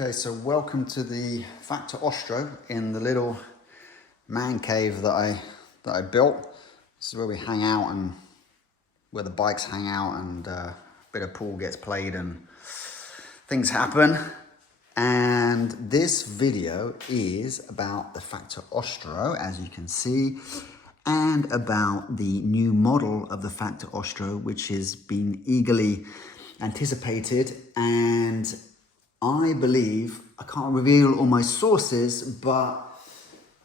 Okay, so welcome to the Factor Ostro in the little man cave that I built. This is where we hang out and where the bikes hang out, and a bit of pool gets played and things happen. And this video is about the Factor Ostro, as you can see, and about the new model of the Factor Ostro, which has been eagerly anticipated. And I believe, I can't reveal all my sources, but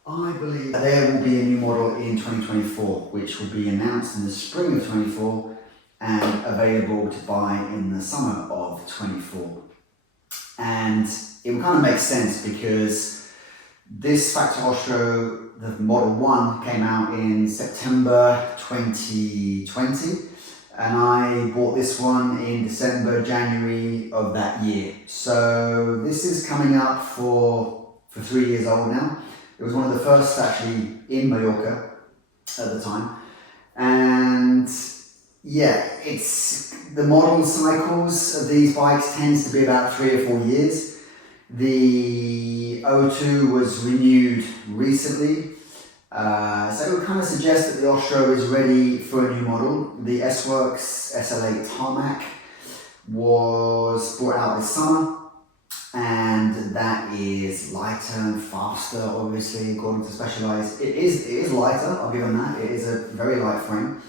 I believe there will be a new model in 2024, which will be announced in the spring of 24 and available to buy in the summer of 24. And it will kind of make sense because this Factor Ostro, the Model 1, came out in September 2020. And I bought this one in December, January of that year. So this is coming up for 3 years old now. It was one of the first actually in Mallorca at the time. And yeah, it's the model cycles of these bikes tends to be about 3 or 4 years. The O2 was renewed recently. So it would kind of suggest that the Ostro is ready for a new model. The Sworks SL8 tarmac was brought out this summer, and that is lighter and faster, obviously, according to Specialized. It is lighter, I'll give them that. It is a very light frame.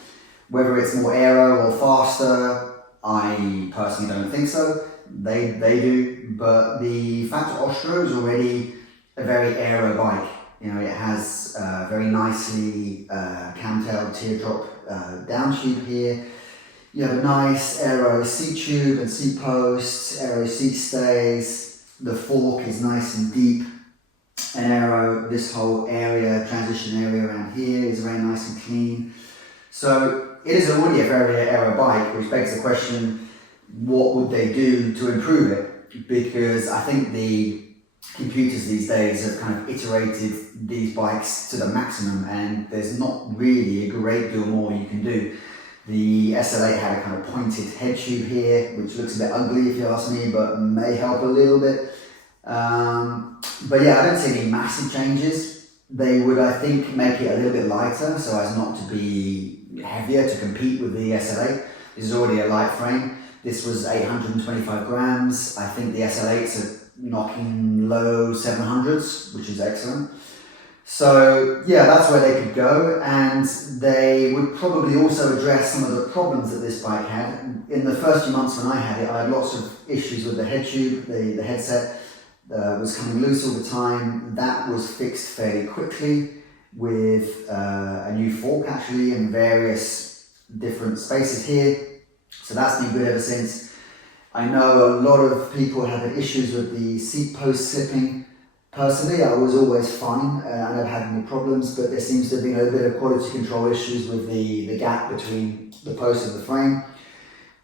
Whether it's more aero or faster, I personally don't think so. They do, but the Factor Ostro is already a very aero bike. You know, it has very nicely camtailed teardrop down tube here. You have a nice aero seat tube and seat posts, aero seat stays. The fork is nice and deep. And aero, this whole area, transition area around here is very nice and clean. So it is already a very aero bike, which begs the question, what would they do to improve it? Because I think the computers these days have kind of iterated these bikes to the maximum, and there's not really a great deal more you can do. The SL8 had a kind of pointed head tube here, which looks a bit ugly if you ask me, but may help a little bit. But yeah, I don't see any massive changes. They would, I think, make it a little bit lighter so as not to be heavier to compete with the SL8. This is already a light frame. This was 825 grams. I think the SL8s are knocking low 700s, which is excellent. So yeah, that's where they could go, and they would probably also address some of the problems that this bike had. In the first few months when I had it, I had lots of issues with the head tube. The headset was coming loose all the time. That was fixed fairly quickly with a new fork actually and various different spaces here. So that's been good ever since. I know a lot of people have had issues with the seat post slipping. Personally, I was always fine. I never had any problems, but there seems to have been a bit of quality control issues with the gap between the post and the frame.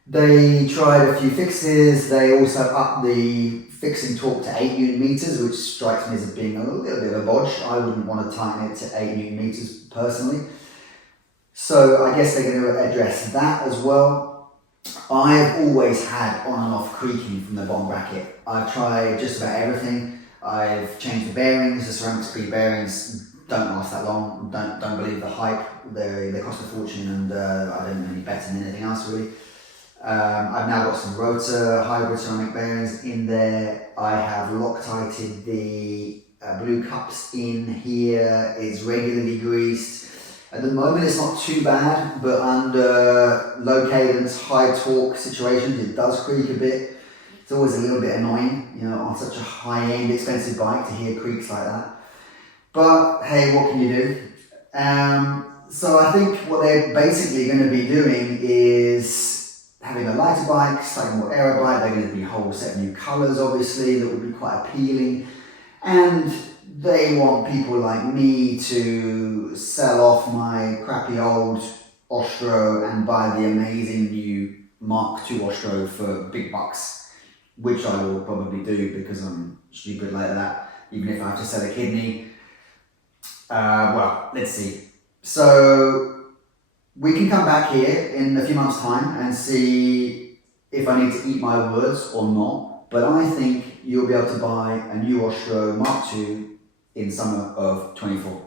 They tried a few fixes. They also upped the fixing torque to 8 Newton meters, which strikes me as being a little bit of a bodge. I wouldn't want to tighten it to 8 Newton meters personally. So I guess they're going to address that as well. I've always had on and off creaking from the bottom bracket. I've tried just about everything. I've changed the bearings. The ceramic speed bearings don't last that long. Don't believe the hype. They cost a fortune, and I don't know any better than anything else really. I've now got some rotor hybrid ceramic bearings in there. I have Loctited the blue cups in here. It's regularly greased. At the moment it's not too bad, but under low cadence, high torque situations it does creak a bit. It's always a little bit annoying, you know, on such a high-end expensive bike to hear creaks like that. But hey, what can you do? So I think what they're basically going to be doing is having a lighter bike, slightly more aero bike. They're going to be a whole set of new colours obviously that would be quite appealing. And they want people like me to sell off my crappy old Ostro and buy the amazing new Mark II Ostro for big bucks, which I will probably do because I'm stupid like that, even if I have to sell a kidney. Well, let's see. So we can come back here in a few months' time and see if I need to eat my words or not. but I think you'll be able to buy a new Ostro Mark II in summer of 24.